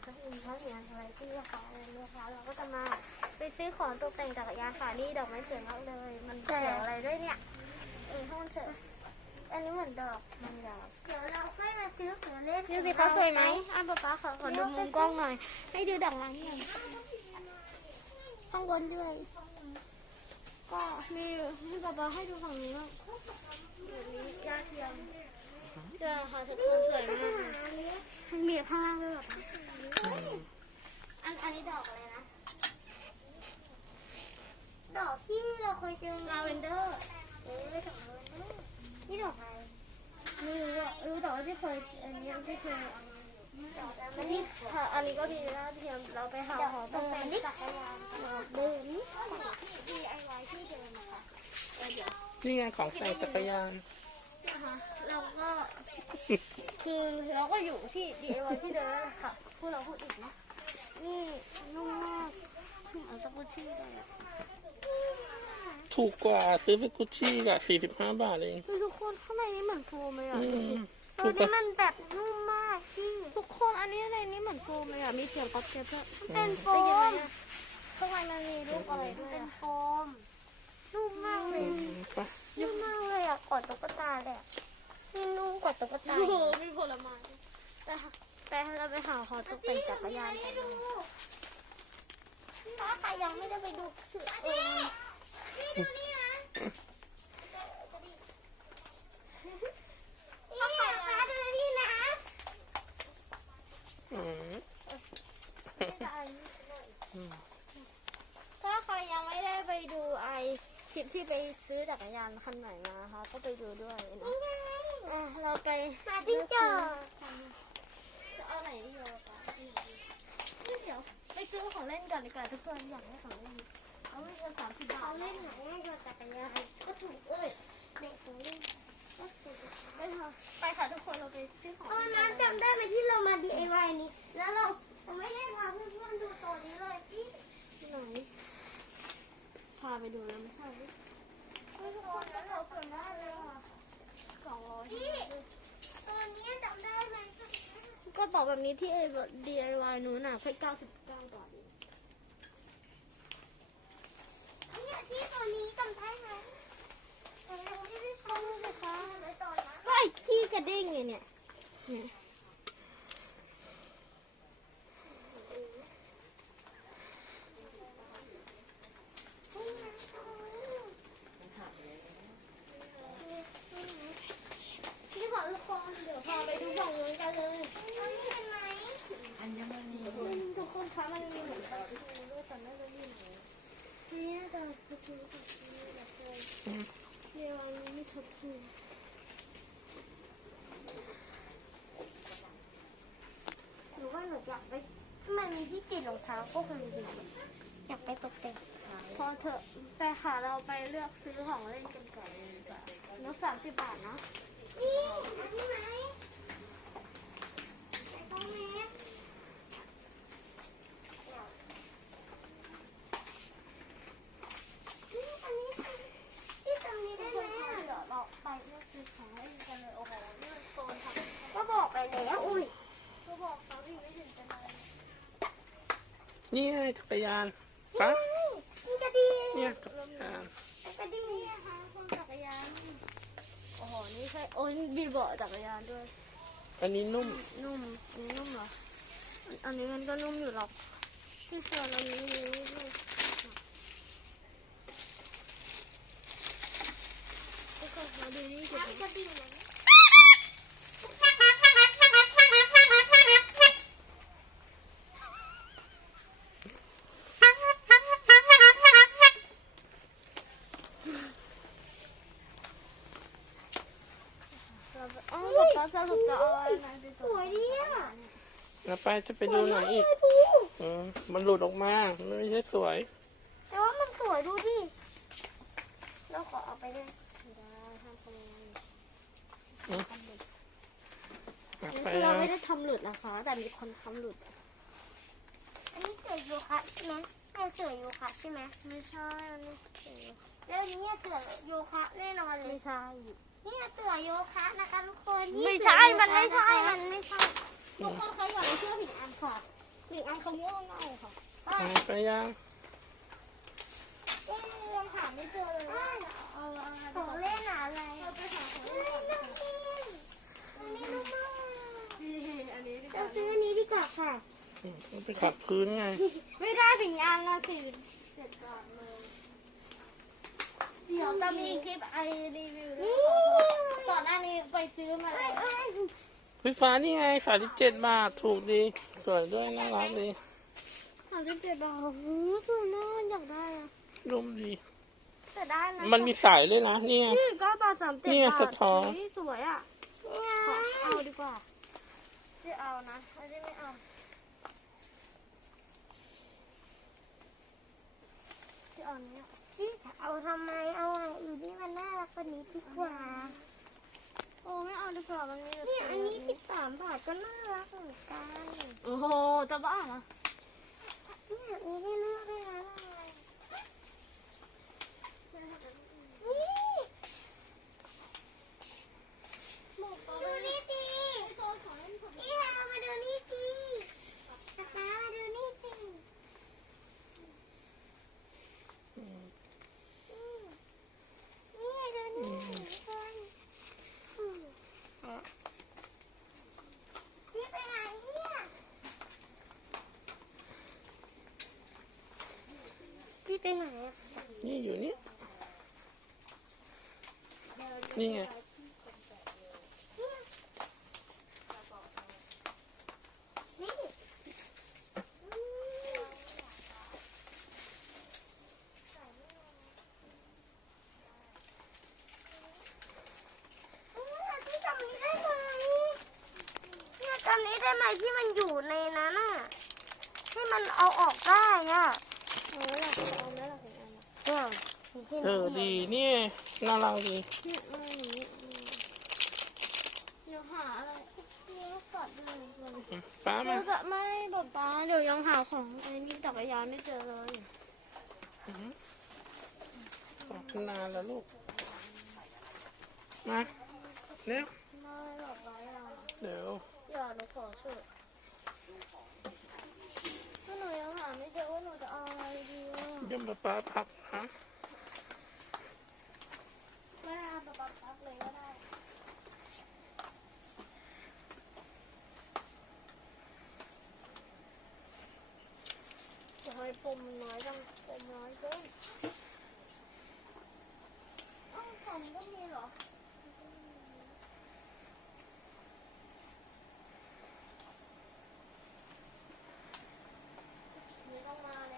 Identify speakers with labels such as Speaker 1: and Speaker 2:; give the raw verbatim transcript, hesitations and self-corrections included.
Speaker 1: ก็อินเพราะงานอะไรที่ราคาอะไรนะคะเราก็จะมาไปซื้อของตกแต่งจักรยานค่ะนี่ดอกไม้สวยมากเลยมันเกี่ยวอะไรด้วยเนี่ยเออห้องเถอะอันนี้เหมือนดอกมันยาวเดี๋ยวเราค่อยมาซื้อของเล่นดูสิคะสวยไหมอ่ะป๊าป๊าขอขอดูมุมกล้องหน่อยให้ดูดอกไม้หน่อยข้างบนด้วยก็มีให้ป๊าป๊าให้ดูฝั่งนี้บ้างแบบนี้ยาเทียมเจอค่ะทุกคนสวยมากมีข้างล่างด้วยแบบอันอันนี้ดอกอะไรนะดอกที่เราเคยเจอลาเวนเดอร์เออดอกลาเวนเดอร์นี่ดอกอะไรไม่รู้อ่ะรู้แต่ว่าที่เคยอันนี้ที่เคยอันนี้ค่ะอันนี้ก็ดีนะเทียมเราไปหาหอตกแต่งจักรยานมาเดิน ดี ไอ วาย ที่เดิมนะคะเออเดี๋ยว
Speaker 2: นี่ไงของแต่งจักรยาน
Speaker 1: นะคะเราก็คือเราก็อยู่ที่ ดี ไอ วาย ที่เดิมแล้วค่ะพูดเราพูดอีกนะนี่นุ่มมากเอาตะกุชี่เลยอ่ะ
Speaker 2: ถูกกว่าซื้อไปกุชชี่แบบสี่สิบห้าบาทเอง
Speaker 1: ทุกคนข้างในนี้เหมือนโฟมเลยอ่ะ
Speaker 2: ถูก
Speaker 1: นี้มันแบบนุ่มมากที่ทุกคนอันนี้ในนี้เหมือนโฟมเลยอ่ะมีเสียงก๊อบเก็บด้วยเป็นโฟมข้างในมันมีรูปอะไรด้วยเป็นโฟมนุ่มมากเลยนุ่มมากเลยอ่ะกอดตุ๊กตาเลยนี่นุ่มกว่าตุ๊กตาโอ้โหมีผลไม้แต่แต่เราไปหาหอตกแต่งจักรยานกันถ้าใครยังไม่ได้ไปดูสื่อเออนี่ดูนี่นะนี่ฟ้าดูนี่นะถ้าใครยังไม่ได้ไปดูไอคลิปที่ไปซื้อจักรยานคันใหม่มานะคะก็ไปดูด้วยนะเราไปมาที่จอจะเอาไหนดีโยกะเดี๋ยวไปซื้อของเล่นก่อนดีกว่าทุกคนอยากได้ของเล่นเอาไม่เกินสามสิบบาทของเล่นไหนง่ายกว่าจักรยานก็ถูกเอ้ยเด็กของเล่นก็ถูกไปค่ะไปค่ะทุกคนเราไปซื้อของเออน้ำจำได้ไหมที่เรามา ดี ไอ วาย นี้แล้วเราไม่ได้พาเพื่อนๆดูตัวนี้เลยพี่ที่ไหนพาไปดูแล้วไม่ใช่ไม่ทุกคนนั้นเราสวยมากเลยค่ะสองร้อยพี่ตัวนี้จำได้ไหมก็บอกแบบนี้ที่ ดี ไอ วาย นู้นน่ะแค่เก้าสิบเก้าบาทเองเนี่ยที่ตัวนี้จำได้ไหมแต่เราไม่ได้ชมเลยค่ะไอ้ขี้กระดิ่งเนี่ยเนี่ยพี่ขอทุกคนเดี๋ยวพาไปดูฝั่งนู้นกันเลยอันนี้เป็นไหมอันนี้มันมีทุกคนคะมันมีเหมือนไปดูด้วยแต่ไม่รู้อยู่ไหนนี่แต่คือคือคือแบบเลยเดี๋ยวอันนี้ไม่ทับทูหรือว่าหนูอยากไปมันมีที่ติดรองเท้าก็คือดีอยากไปตกแต่งพอเถอะไปหาเราไปเลือกซื้อของเล่นกันก่อนเลยดีกว่าเนื้อสามสิบบาทเนาะนี่อันนี้ไหมไอ้ต้นเม็ดนี่อันนี้ที่ตรงนี้ได้ไหมเดี๋ยวเราไปเลือกซื้อของเล่นกันเลยโอ้โหนี่มันโซนครับก็บอกไปแล้วอุ้ยก็บอกเขาพี่ไม่ถึงจะมา
Speaker 2: นี่ไงจักรยานฟ้า
Speaker 1: นี่กระดิ่ง
Speaker 2: เนี่ยจักรยาน
Speaker 1: กระดิ่งนี่นะคะคนจักรยานโอ้โหนี่ใช่โอ้ยมีเบาะจักรยานด้วย
Speaker 2: อันนี้นุ่ม
Speaker 1: นุ่มนี่นุ่มเหรออันนี้มันก็นุ่มอยู่หรอกที่ส่วนอันนี้นี่ด้วยทุกคนมาดูนี่กระดิ่งไหนอ๋อป๊าสรุปจะเอาอะไรสวยดีอ่ะ
Speaker 2: แล้วไปจะไปดูหน่อยอีกเออมันหลุดออกมามันไม่ใช่สวย
Speaker 1: แต่ว่ามันสวยดูดิเราขอเอาไปด้วยได้ห้ามขโมยคือเราไม่ได้ทำหลุดนะคะแต่มีคนทำหลุดอันนี้เสือโยคะใช่ไหมไม่เสือโยคะใช่ไหมไม่ใช่อันนี้เสือแล้วนี้เสือโยคะแน่นอนเลยไม่ใช่นี่เสือโยคะนะคะทุกคนไม่ใช่มันไม่ใช่มันไม่ใช่ทุกคนใครอย่าไปเชื่อผิดอันค่ะหนึ่งอันเขาโง่เง่าค่ะ
Speaker 2: เอาไปยัง
Speaker 1: ก็ยังหาไม่เจอเลยเอาอะไร
Speaker 3: ของเล่นอะไร
Speaker 1: เราไปหาของ
Speaker 3: เฮ้
Speaker 1: เล่
Speaker 3: ย
Speaker 1: น
Speaker 3: น้องเมนน้องเมนลูกมาก
Speaker 1: อันนี้ดีก
Speaker 3: เรา
Speaker 1: ว่า
Speaker 3: ซื้ออันนี้ดีกว่าค่ะ
Speaker 2: อืมเอาไปขัดพื้นไง
Speaker 1: ไม่ได้ถึงอันละสิเสร็จก่อนเลยเดี๋ยวจะมีคลิปไอรีวิวด้วยค่ะก่อนหน้านี้ไปซื้อมา
Speaker 3: เอ้
Speaker 1: แล้
Speaker 3: ยว เอ้ย
Speaker 2: ไฟฟ้านี่ไงสามสิบเจ็ดบาทถูกดี สวยด้วยน่ารักดี
Speaker 1: สามสิบเจ็ดบาทโอ้โหสวยมากอยากได้อะ
Speaker 2: นุ่มดี
Speaker 1: แต่ได้นะ
Speaker 2: มันมีสายด้วยนะเนี่ย
Speaker 1: นี่ก็บาทสามเจ็ด
Speaker 2: เนี่ย
Speaker 1: บาท
Speaker 2: สะท้อน
Speaker 1: นี่สวยอ่ะขอเอาดีกว่าที่เอานะไม่ได้ไม่เอาที่เอาเนี้ย
Speaker 3: ชี้จะเอาทำไมเอาอะไรอยู่นี่มันน่ารักกว่านี้ดีกว่า
Speaker 1: โอ้ไม่เอาดีกว่ามันมีแต่
Speaker 3: เนี่ยอันนี้
Speaker 1: สี
Speaker 3: สิบสามบาทก็น่ารักเหมือนกัน
Speaker 1: โอ้โหจะบ้าเหรอ
Speaker 3: เนี่ยมีให้เลือกด้วยนะอะไรนี่ดูนี่สิพี่พามาดูนี่สิป๊าป๊ามาดูนี่สิอืมนี่ดูนี่ทุกคนอืมพี่ไปไหนเนี่ยพี่ไปไหนอะ
Speaker 2: นี่อยู่นี่ นี่ไง
Speaker 3: นี่อืมเออที่จำนี้ได้ไหมเนี่ยจำนี้ได้ไหมที่มันอยู่ในนั้นน่ะที่มันเอาออกได้อ่ะ
Speaker 1: โอ้ยอยากเอาไหมล่ะถึงอันน่ะ
Speaker 3: เนี่ยที่
Speaker 2: เออดีนี่น่ารักดี
Speaker 1: นี่อืมนี่อืมเดี๋ยวหาอะไรเดี๋ยวกัดดูเลย
Speaker 2: อืมป้า
Speaker 1: เดี๋
Speaker 2: มา
Speaker 1: ยวจะไม่บอกป้าเดี๋ยวยังหาของไอ้นี่จักรยานไม่เจอเลย
Speaker 2: อืมขอบคุณนานแล้วลูก มาเร็ว
Speaker 1: ไม่บอกไว้อ่ะ
Speaker 2: เดี๋ยว
Speaker 1: อย่าหนูขอเถอะถ้าหนูยังหาไม่เจอว่าหนูจะเอาอะไรดีอ่ะ
Speaker 2: เยี่ยมป้าป้าพักนะ
Speaker 1: ไม่เอาปะปักปักเลยก็ได้จะให้ปมน้อยจังปมน้อยเกิน